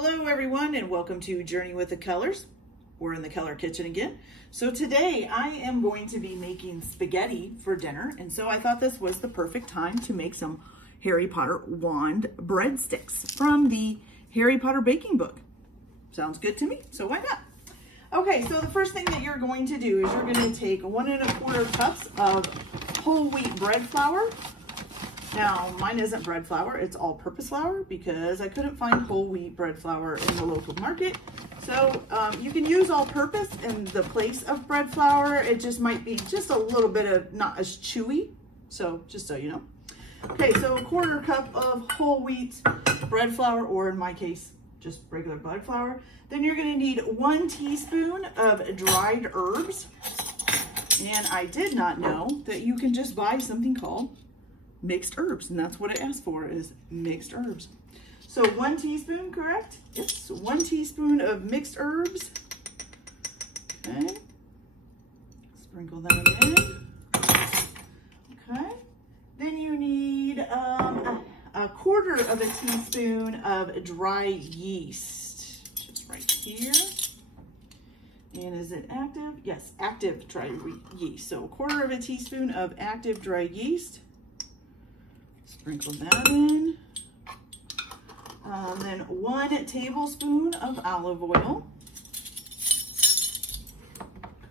Hello everyone and welcome to Journey with the Colors. We're in the color kitchen again. So today I am going to be making spaghetti for dinner, and so I thought this was the perfect time to make some Harry Potter wand breadsticks from the Harry Potter baking book. Sounds good to me, so why not? Okay, so the first thing that you're going to do is you're going to take 1 1/4 cups of whole wheat bread flour. Now, mine isn't bread flour, it's all-purpose flour because I couldn't find whole wheat bread flour in the local market. So you can use all-purpose in the place of bread flour. It just might be just a little bit of not as chewy, so just so you know. Okay, so 1/4 cup of whole wheat bread flour, or in my case, just regular bread flour. Then you're gonna need 1 teaspoon of dried herbs. And I did not know that you can just buy something called mixed herbs, and that's what it asks for, is mixed herbs. So 1 teaspoon, correct? Yes, 1 teaspoon of mixed herbs. Okay, sprinkle them in. Okay, then you need a 1/4 of a teaspoon of dry yeast, just right here. And is it active? Yes, active dry yeast. So 1/4 of a teaspoon of active dry yeast. Sprinkle that in. Then 1 tablespoon of olive oil.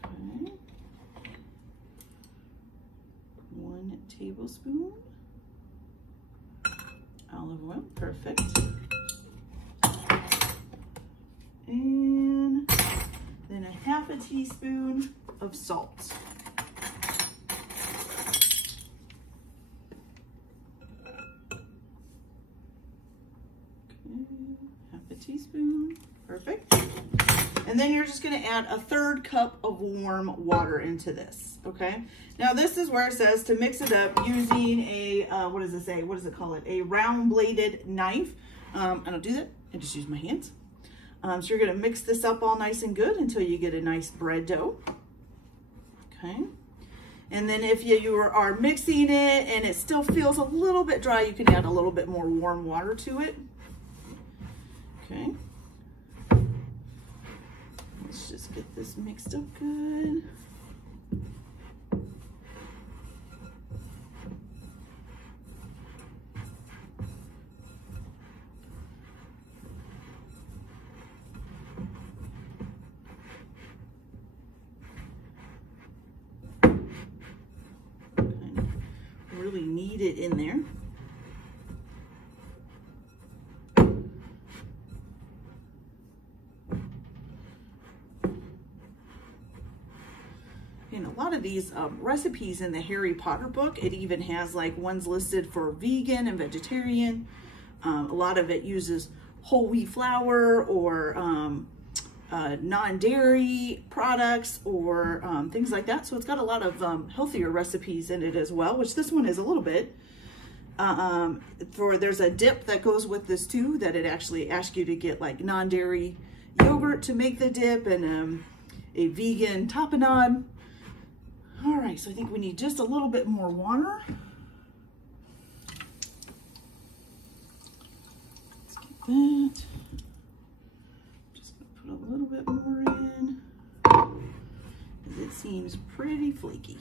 Okay. 1 tablespoon olive oil, perfect. And then 1/2 teaspoon of salt. Half a teaspoon, perfect. And then you're just gonna add 1/3 cup of warm water into this, okay? Now this is where it says to mix it up using a, what does it say? What does it call it? A round bladed knife. I don't do that, I just use my hands. So you're gonna mix this up all nice and good until you get a nice bread dough, okay? And then if you are mixing it and it still feels a little bit dry, you can add a little bit more warm water to it. Okay, let's just get this mixed up good. Okay. Really knead it in there. And a lot of these recipes in the Harry Potter book, it even has like ones listed for vegan and vegetarian. A lot of it uses whole wheat flour or non-dairy products or things like that. So it's got a lot of healthier recipes in it as well, which this one is a little bit. There's a dip that goes with this too, that it actually asks you to get like non-dairy yogurt to make the dip, and a vegan tapenade. All right, so I think we need just a little bit more water. Let's get that. Just gonna put a little bit more in, because it seems pretty flaky.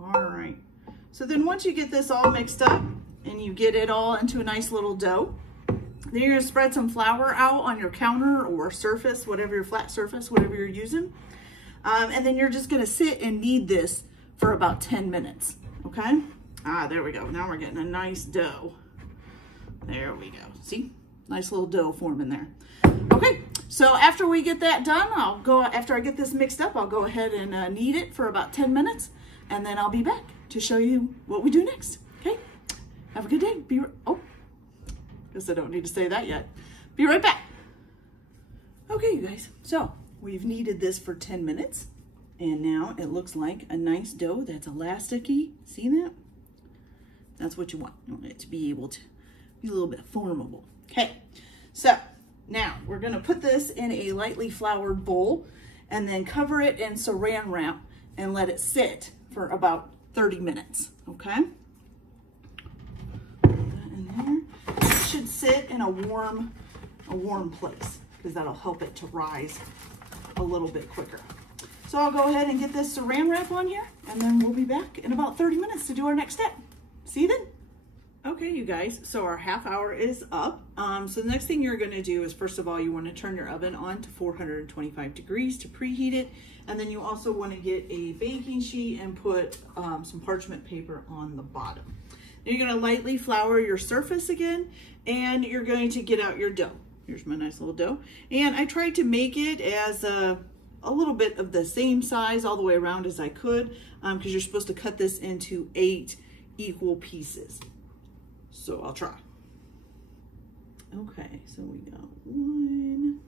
All right, so then once you get this all mixed up and you get it all into a nice little dough, then you're gonna spread some flour out on your counter or surface, whatever your flat surface, whatever you're using. And then you're just gonna sit and knead this for about 10 minutes, okay? There we go. Now we're getting a nice dough. There we go. See? Nice little dough forming there. Okay, so after we get that done, after I get this mixed up, I'll go ahead and knead it for about 10 minutes, and then I'll be back to show you what we do next, okay? Have a good day. Guess I don't need to say that yet. Be right back. Okay, you guys, so we've kneaded this for 10 minutes, and now it looks like a nice dough that's elasticy. See that? That's what you want. You want it to be able to be a little bit formable. Okay, so now we're gonna put this in a lightly floured bowl and then cover it in saran wrap and let it sit for about 30 minutes, okay? Put that in there. It should sit in a warm place because that'll help it to rise a little bit quicker. So I'll go ahead and get this saran wrap on here, and then we'll be back in about 30 minutes to do our next step. See you then. Okay, you guys, so our half hour is up. So the next thing you're gonna do is, first of all, you wanna turn your oven on to 425 degrees to preheat it. And then you also wanna get a baking sheet and put some parchment paper on the bottom. Then you're gonna lightly flour your surface again, and you're going to get out your dough. Here's my nice little dough. And I tried to make it as a little bit of the same size all the way around as I could, because you're supposed to cut this into 8 equal pieces. So I'll try. Okay, so we got 1,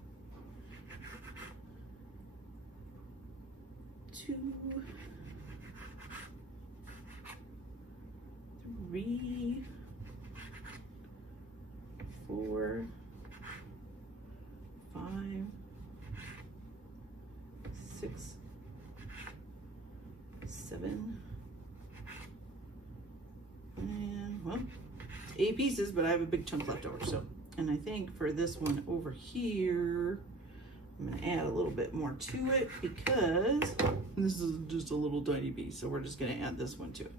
2, 3, 4, 5, 6, 7, and well, 8 pieces, but I have a big chunk left over. So, and I think for this one over here, I'm gonna add a little bit more to it because this is just a little tiny piece. So we're just gonna add this one to it.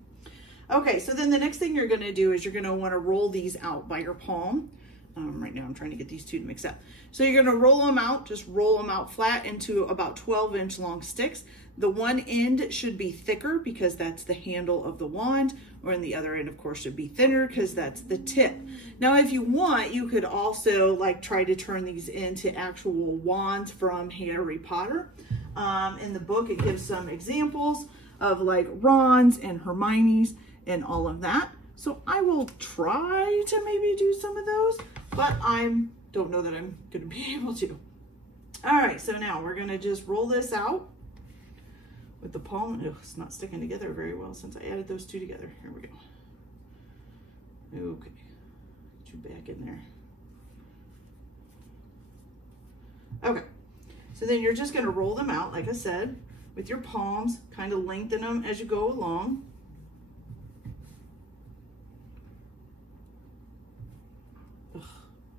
Okay, so then the next thing you're gonna do is you're gonna wanna roll these out by your palm. Right now I'm trying to get these two to mix up. So you're gonna roll them out, just roll them out flat into about 12-inch long sticks. The one end should be thicker because that's the handle of the wand, or in the other end, of course, should be thinner because that's the tip. Now, if you want, you could also like try to turn these into actual wands from Harry Potter. In the book, it gives some examples of like Ron's and Hermione's and all of that. So I will try to maybe do some of those, but I don't know that I'm gonna be able to. All right, so now we're gonna just roll this out with the palm. Ugh, it's not sticking together very well since I added those two together. Here we go. Okay, get you back in there. Okay, so then you're just gonna roll them out, like I said, with your palms, kind of lengthen them as you go along.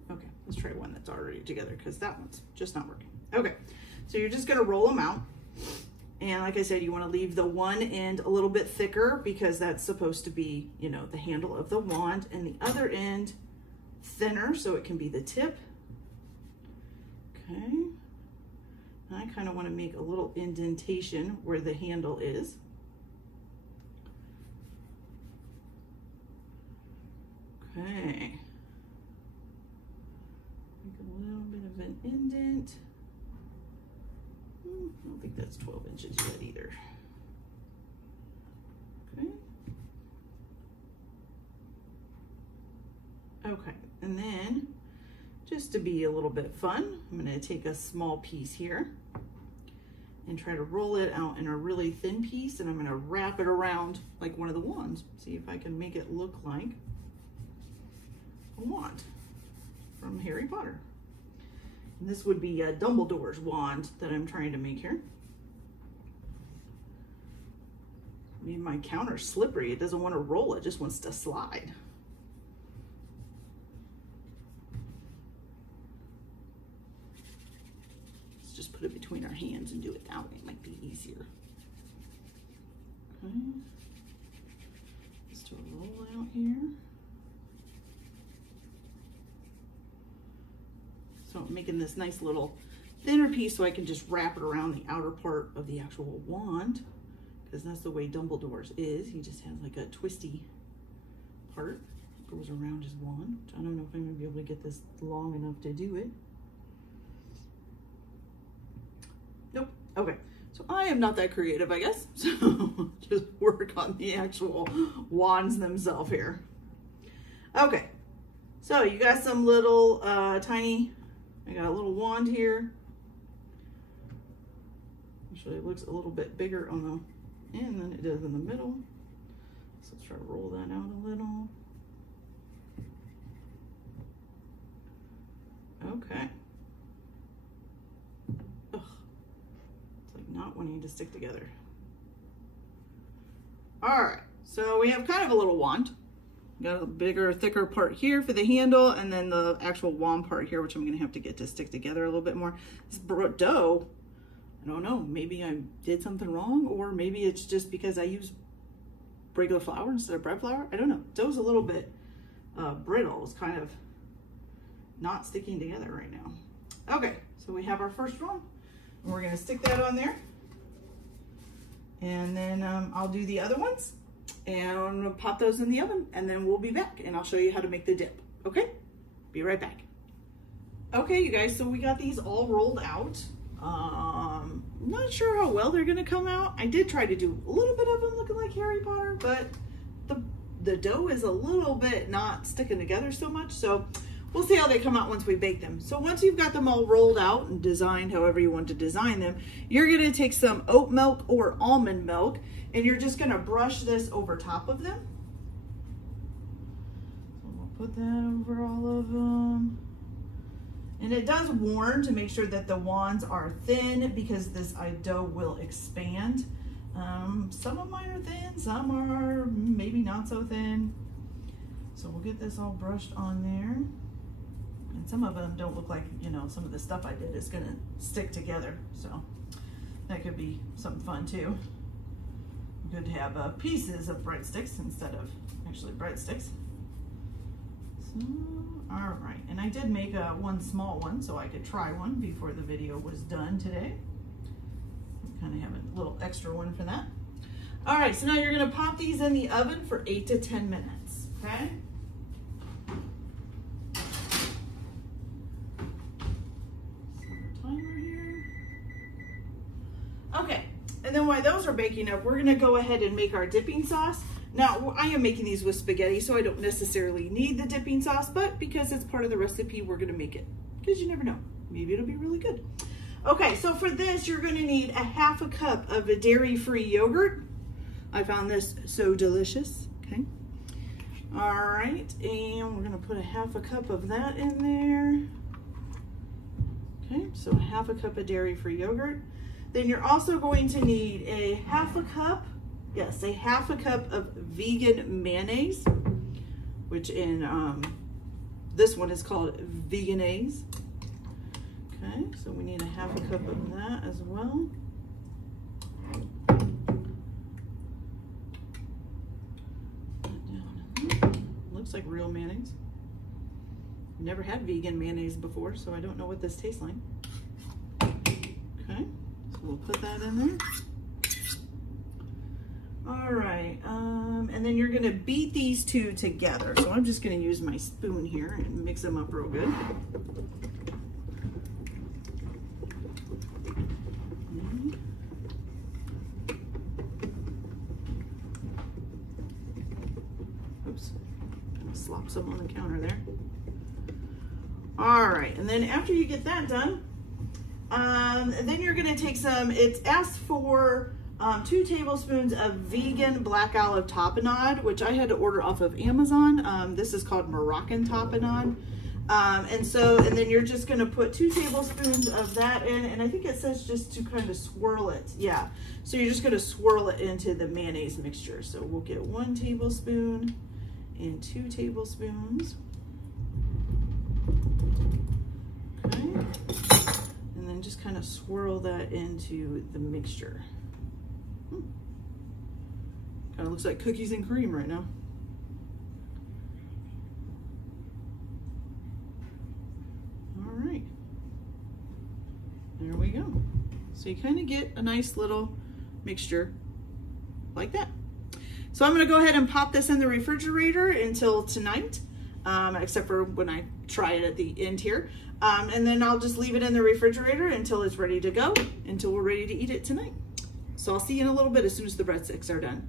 Okay, let's try one that's already together because that one's just not working. Okay, so you're just gonna roll them out. And like I said, you want to leave the one end a little bit thicker because that's supposed to be, you know, the handle of the wand, and the other end thinner so it can be the tip. Okay. And I kind of want to make a little indentation where the handle is. Okay. Make a little bit of an indent. I don't think that's 12 inches yet either. Okay. Okay, and then just to be a little bit fun, I'm going to take a small piece here and try to roll it out in a really thin piece, and I'm going to wrap it around like one of the wands. See if I can make it look like a wand from Harry Potter. And this would be Dumbledore's wand that I'm trying to make here. I mean, my counter's slippery. It doesn't want to roll. It just wants to slide. Let's just put it between our hands and do it that way. It might be easier. Okay. Just to roll out here. So I'm making this nice little thinner piece so I can just wrap it around the outer part of the actual wand, because that's the way Dumbledore's is. He just has like a twisty part that goes around his wand. I don't know if I'm going to be able to get this long enough to do it. Nope. Okay. So I am not that creative, I guess. So just work on the actual wands themselves here. Okay. So you got some little tiny... I got a little wand here. Actually, it looks a little bit bigger on the end than it does in the middle. So let's try to roll that out a little. Okay. Ugh. It's like not wanting to stick together. All right. So we have kind of a little wand. Got a bigger, thicker part here for the handle, and then the actual wand part here, which I'm gonna have to get to stick together a little bit more. This dough, I don't know, maybe I did something wrong, or maybe it's just because I use regular flour instead of bread flour. I don't know. Dough's a little bit brittle. It's kind of not sticking together right now. Okay, so we have our first one. And we're gonna stick that on there. And then I'll do the other ones and pop those in the oven, and then we'll be back and I'll show you how to make the dip. Okay, be right back. Okay, you guys, so we got these all rolled out. Not sure how well they're gonna come out. I did try to do a little bit of them looking like Harry Potter, but the dough is a little bit not sticking together so much, so we'll see how they come out once we bake them. So once you've got them all rolled out and designed however you want to design them, you're gonna take some oat milk or almond milk, and you're just gonna brush this over top of them. So we'll put that over all of them. And it does warn to make sure that the wands are thin, because this dough will expand. Some of mine are thin, some are maybe not so thin. So we'll get this all brushed on there. And some of them don't look like, you know, some of the stuff I did is gonna stick together. So that could be something fun too. Good to have pieces of breadsticks instead of actually breadsticks. So, all right, and I did make one small one so I could try one before the video was done today. Kind of have a little extra one for that. All right, so now you're gonna pop these in the oven for 8 to 10 minutes, okay? Timer here. Okay, and then while those are baking up, we're gonna go ahead and make our dipping sauce. Now, I am making these with spaghetti, so I don't necessarily need the dipping sauce, but because it's part of the recipe, we're gonna make it, because you never know, maybe it'll be really good. Okay, so for this, you're gonna need a half a cup of a dairy-free yogurt. I found this so delicious, okay? All right, and we're gonna put a half a cup of that in there. Okay, so a half a cup of dairy-free yogurt. Then you're also going to need a half a cup of vegan mayonnaise, which in this one is called Veganese. Okay, so we need a half a cup of that as well. Looks like real mayonnaise. Never had vegan mayonnaise before, so I don't know what this tastes like. Okay, so we'll put that in there. All right, and then you're gonna beat these two together. So I'm just gonna use my spoon here and mix them up real good. Oops, slop some on the counter there. All right, and then after you get that done, then you're gonna take some, it's asked for 2 tablespoons of vegan black olive tapenade, which I had to order off of Amazon. This is called Moroccan tapenade. And then you're just gonna put 2 tablespoons of that in, and I think it says just to kind of swirl it. Yeah, so you're just gonna swirl it into the mayonnaise mixture. So we'll get 1 tablespoon and 2 tablespoons. Okay, and then just kind of swirl that into the mixture. Kind of looks like cookies and cream right now. All right, there we go. So you kind of get a nice little mixture like that. So I'm gonna go ahead and pop this in the refrigerator until tonight, except for when I try it at the end here. And then I'll just leave it in the refrigerator until it's ready to go, until we're ready to eat it tonight. So I'll see you in a little bit as soon as the breadsticks are done.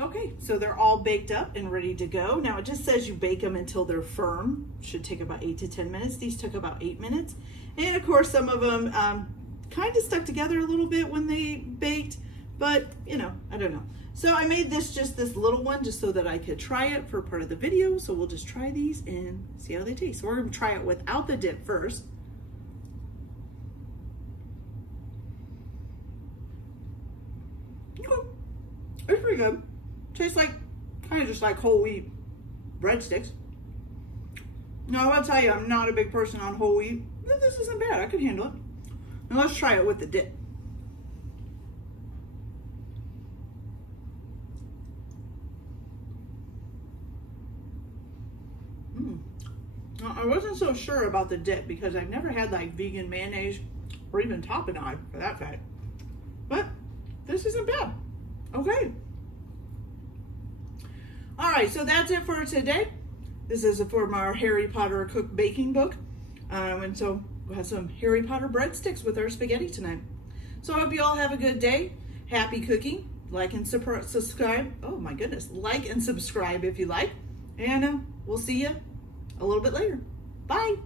Okay, so they're all baked up and ready to go. Now it just says you bake them until they're firm. Should take about 8 to 10 minutes. These took about 8 minutes. And of course, some of them kind of stuck together a little bit when they baked, but you know, I don't know. So I made just this little one just so that I could try it for part of the video. So we'll just try these and see how they taste. So we're gonna try it without the dip first. Okay, it's pretty good. Tastes like, kind of just like whole wheat breadsticks. Now, I'll tell you, I'm not a big person on whole wheat. This isn't bad. I can handle it. Now, let's try it with the dip. Now, I wasn't so sure about the dip because I've never had like vegan mayonnaise or even tapenade for that fact. But this isn't bad. Okay. All right, so that's it for today. This is from our Harry Potter cook baking book. And so we'll have some Harry Potter breadsticks with our spaghetti tonight. So I hope you all have a good day. Happy cooking. Like and subscribe. Oh my goodness. Like and subscribe if you like. And we'll see you a little bit later. Bye.